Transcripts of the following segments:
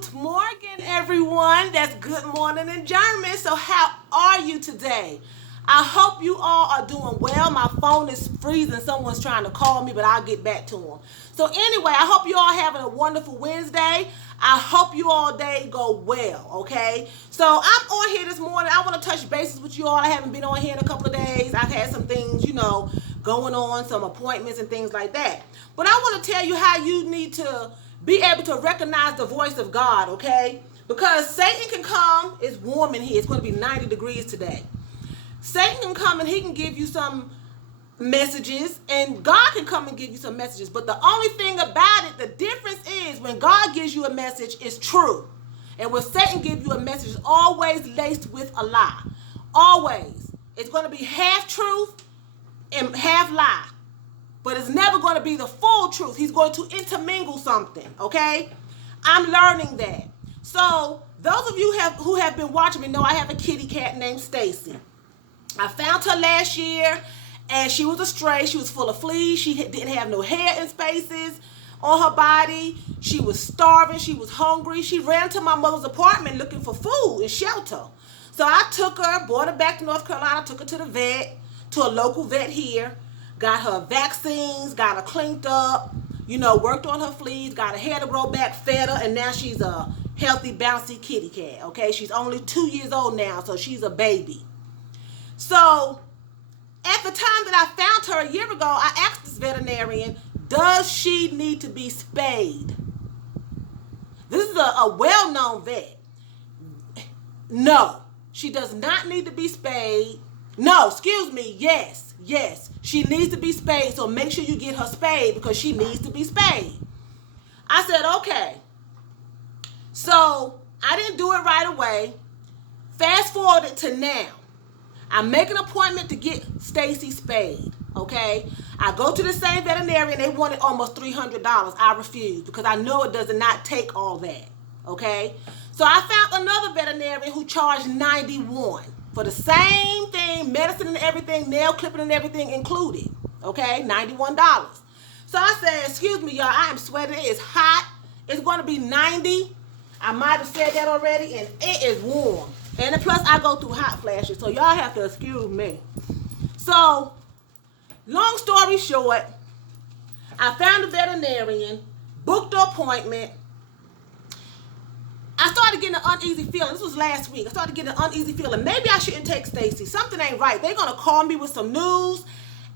Good morning, everyone. That's good morning in German. So how are you today? I hope you all are doing well. My phone is freezing. Someone's trying to call me, but I'll get back to them. So anyway, I hope you all having a wonderful Wednesday. I hope you all day go well, okay? So I'm on here this morning. I want to touch bases with you all. I haven't been on here in a couple of days. I've had some things, going on, some appointments and things like that. But I want to tell you how you need to be able to recognize the voice of God, okay? Because Satan can come. It's warm in here. It's going to be 90 degrees today. Satan can come and he can give you some messages, and God can come and give you some messages. But the only thing about it, the difference is when God gives you a message, it's true. And when Satan gives you a message, it's always laced with a lie. Always. It's going to be half truth and half lie. But it's never going to be the full truth. He's going to intermingle something, okay? I'm learning that. So those of you who have been watching me know I have a kitty cat named Stacy. I found her last year, and she was a stray. She was full of fleas. She didn't have no hair in spaces on her body. She was starving. She was hungry. She ran to my mother's apartment looking for food and shelter. So I took her, brought her back to North Carolina, took her to the vet, to a local vet here. Got her vaccines, got her cleaned up, worked on her fleas, got her hair to grow back, fed her, and now she's a healthy, bouncy kitty cat, okay? She's only 2 years old now, so she's a baby. So, at the time that I found her a year ago, I asked this veterinarian, does she need to be spayed? This is a well-known vet. No, she does not need to be spayed. No, excuse me, yes. She needs to be spayed, so make sure you get her spayed because she needs to be spayed. I said, okay. So, I didn't do it right away. Fast forwarded to now. I make an appointment to get Stacy spayed, okay? I go to the same veterinarian. They wanted almost $300. I refused because I know it does not take all that, okay? So, I found another veterinarian who charged $91 for the same thing, medicine and everything, nail clipping and everything included. Okay, $91. So I said, excuse me, y'all, I am sweating. It's hot. It's going to be 90. I might have said that already, and it is warm. And then plus, I go through hot flashes, so y'all have to excuse me. So, long story short, I found a veterinarian, booked the appointment. I started getting an uneasy feeling. This was last week. I started getting an uneasy feeling. Maybe I shouldn't take Stacy. Something ain't right. They're going to call me with some news.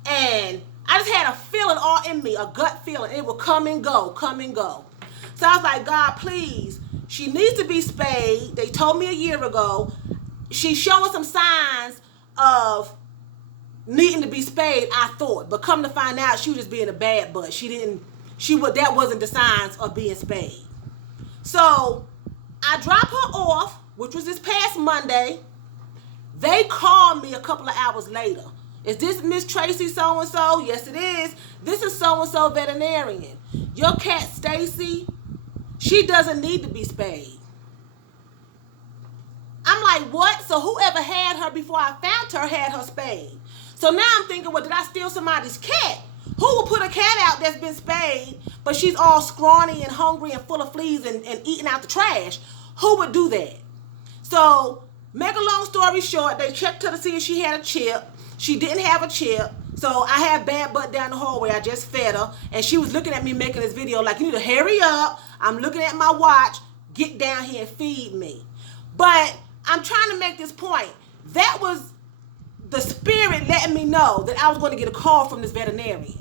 And I just had a feeling all in me, a gut feeling. It will come and go, come and go. So I was like, God, please. She needs to be spayed. They told me a year ago. She's showing some signs of needing to be spayed, I thought. But come to find out, she was just being a bad butt. That wasn't the signs of being spayed. So I dropped her off, which was this past Monday. They called me a couple of hours later. Is this Miss Tracy so-and-so? Yes, it is. This is so-and-so veterinarian. Your cat, Stacy, she doesn't need to be spayed. I'm like, what? So whoever had her before I found her had her spayed. So now I'm thinking, well, did I steal somebody's cat? Who would put a cat out that's been spayed, but she's all scrawny and hungry and full of fleas and eating out the trash? Who would do that? So, make a long story short, they checked her to see if she had a chip. She didn't have a chip. So, I had bad butt down the hallway. I just fed her. And she was looking at me making this video like, you need to hurry up. I'm looking at my watch. Get down here and feed me. But I'm trying to make this point. That was the spirit letting me know that I was going to get a call from this veterinarian.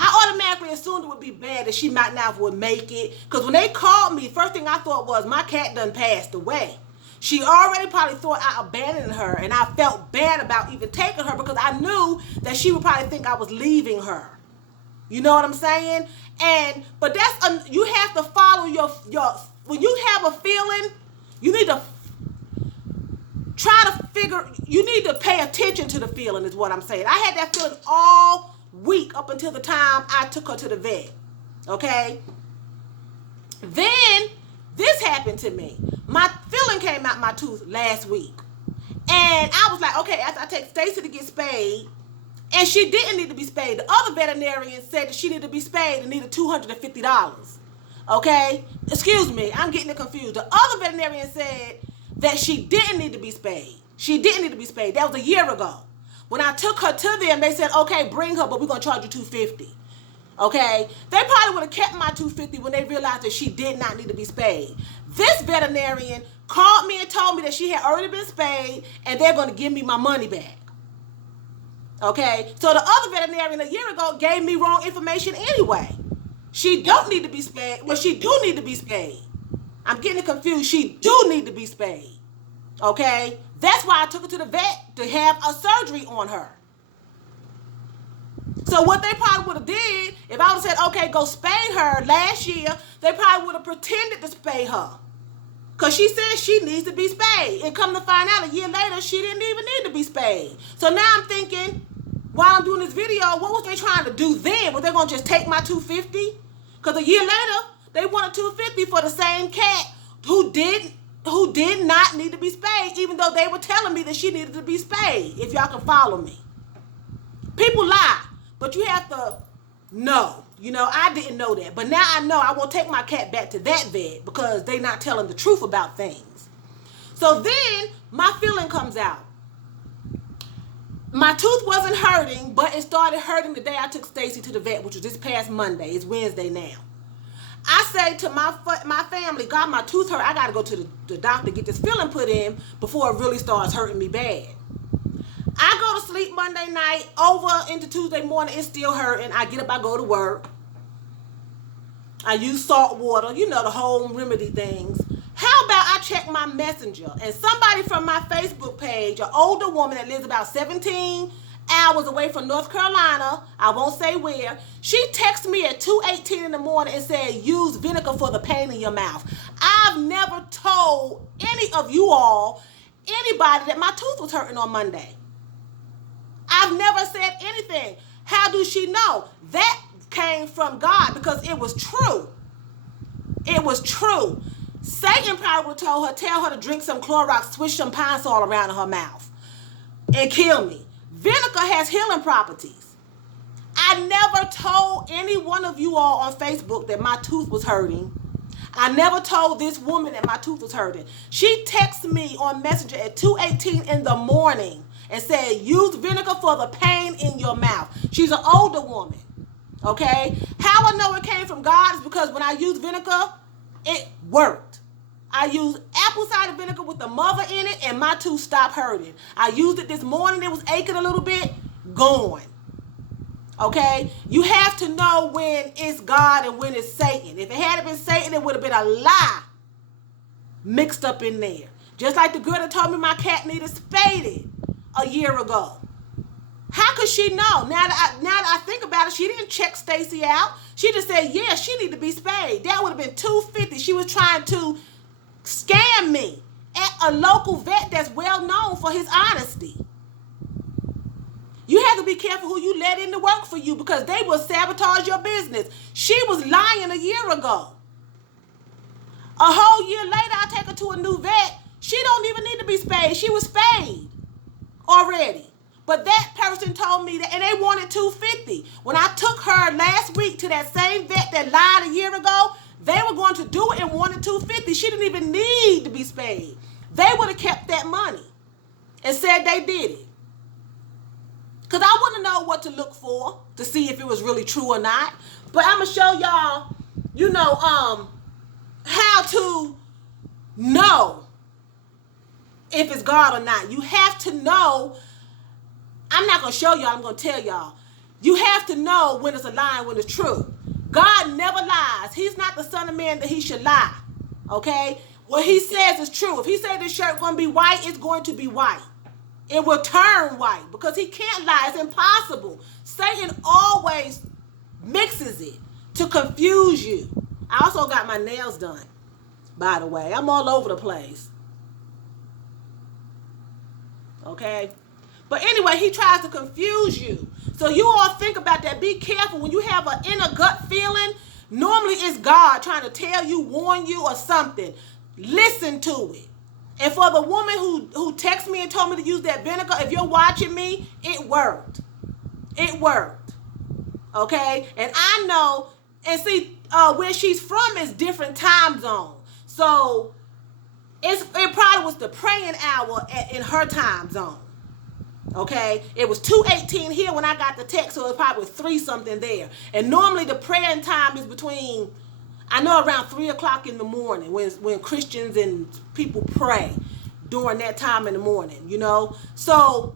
I automatically assumed it would be bad, that she might not would make it. Because when they called me, first thing I thought was, my cat done passed away. She already probably thought I abandoned her, and I felt bad about even taking her because I knew that she would probably think I was leaving her. You know what I'm saying? But you have to follow your when you have a feeling, you need to you need to pay attention to the feeling is what I'm saying. I had that feeling all week up until the time I took her to the vet. Okay? Then this happened to me. My filling came out my tooth last week. And I was like, okay, after I take Stacy to get spayed, and she didn't need to be spayed. The other veterinarian said that she needed to be spayed and needed $250. Okay? Excuse me, I'm getting it confused. The other veterinarian said that she didn't need to be spayed. She didn't need to be spayed. That was a year ago. When I took her to them, they said, okay, bring her, but we're going to charge you $250. Okay? They probably would have kept my $250 when they realized that she did not need to be spayed. This veterinarian called me and told me that she had already been spayed and they're going to give me my money back. Okay? So the other veterinarian a year ago gave me wrong information anyway. She don't need to be spayed. Well, she do need to be spayed. I'm getting confused. She do need to be spayed. Okay? That's why I took her to the vet to have a surgery on her. So what they probably would have did, if I would have said, okay, go spay her last year, they probably would have pretended to spay her. Because she said she needs to be spayed. And come to find out a year later, she didn't even need to be spayed. So now I'm thinking, while I'm doing this video, what was they trying to do then? Were they going to just take my $250? Because a year later, they wanted $250 for the same cat who did not need to be spayed, even though they were telling me that she needed to be spayed, if y'all can follow me. People lie, but you have to know. You know, I didn't know that. But now I know I won't take my cat back to that vet because they're not telling the truth about things. So then my feeling comes out. My tooth wasn't hurting, but it started hurting the day I took Stacy to the vet, which was this past Monday. It's Wednesday now. I say to my family, God, my tooth hurt. I got to go to the doctor to get this filling put in before it really starts hurting me bad. I go to sleep Monday night, over into Tuesday morning, it's still hurting. I get up, I go to work. I use salt water, you know, the home remedy things. How about I check my messenger and somebody from my Facebook page, an older woman that lives about 17 hours away from North Carolina, I won't say where, she texted me at 2:18 in the morning and said, use vinegar for the pain in your mouth. I've never told any of you all, anybody, that my tooth was hurting on Monday. I've never said anything. How do she know? That came from God because it was true. It was true. Satan probably would have tell her to drink some Clorox, swish some Pine Sol around in her mouth and kill me. Vinegar has healing properties. I never told any one of you all on Facebook that my tooth was hurting. I never told this woman that my tooth was hurting. She texted me on Messenger at 2:18 in the morning and said, use vinegar for the pain in your mouth. She's an older woman, okay? How I know it came from God is because when I used vinegar, it worked. I used apple cider vinegar with the mother in it, and my tooth stopped hurting. I used it this morning. It was aching a little bit. Gone. Okay? You have to know when it's God and when it's Satan. If it hadn't been Satan, it would have been a lie mixed up in there. Just like the girl that told me my cat needed spaded a year ago. How could she know? Now that I think about it, she didn't check Stacy out. She just said, yeah, she need to be spayed. That would have been $250. She was trying to scam me at a local vet that's well known for his honesty. You have to be careful who you let in to work for you because they will sabotage your business. She was lying a year ago. A whole year later, I take her to a new vet. She don't even need to be spayed. She was spayed already. But that person told me that, and they wanted $250. When I took her last week to that same vet that lied a year ago, they were going to do it and wanted $250. She didn't even need to be spayed. They would have kept that money and said they did it. Because I want to know what to look for to see if it was really true or not. But I'm going to show y'all, how to know if it's God or not. You have to know. I'm not going to show y'all. I'm going to tell y'all. You have to know when it's a lie and when it's true. God never lies. He's not the son of man that he should lie. Okay? What he says is true. If he said this shirt going to be white, it's going to be white. It will turn white because he can't lie. It's impossible. Satan always mixes it to confuse you. I also got my nails done, by the way. I'm all over the place. Okay? But anyway, he tries to confuse you. So you all think about that. Be careful. When you have an inner gut feeling, normally it's God trying to tell you, warn you, or something. Listen to it. And for the woman who texted me and told me to use that vinegar, if you're watching me, it worked. It worked. Okay? And I know, and see, where she's from is different time zone. So it probably was the praying hour in her time zone. Okay, it was 2:18 here when I got the text, so it probably was 3 something there. And normally the praying time is between, I know, around 3 o'clock in the morning when Christians and people pray during that time in the morning, you know. So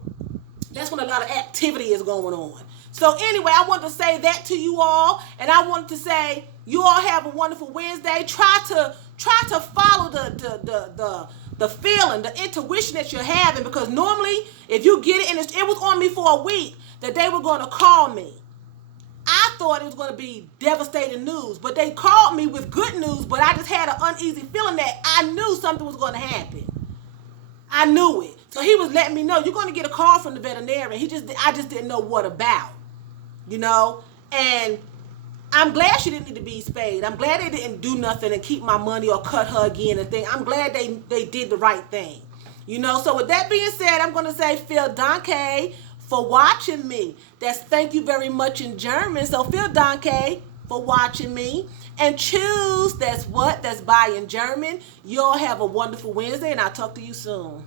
that's when a lot of activity is going on. So anyway, I want to say that to you all, and I wanted to say you all have a wonderful Wednesday. Try to follow the feeling, the intuition that you're having, because normally if you get it, and it was on me for a week that they were going to call me. I thought it was going to be devastating news, but they called me with good news, but I just had an uneasy feeling that I knew something was going to happen. I knew it. So he was letting me know, you're going to get a call from the veterinarian. I just didn't know what about, you know. And I'm glad she didn't need to be spayed. I'm glad they didn't do nothing and keep my money or cut her again and thing. I'm glad they did the right thing, you know. So with that being said, I'm going to say vielen Dank for watching me. That's thank you very much in German. So vielen Dank for watching me. And choose, that's what? That's bye in German. You all have a wonderful Wednesday, and I'll talk to you soon.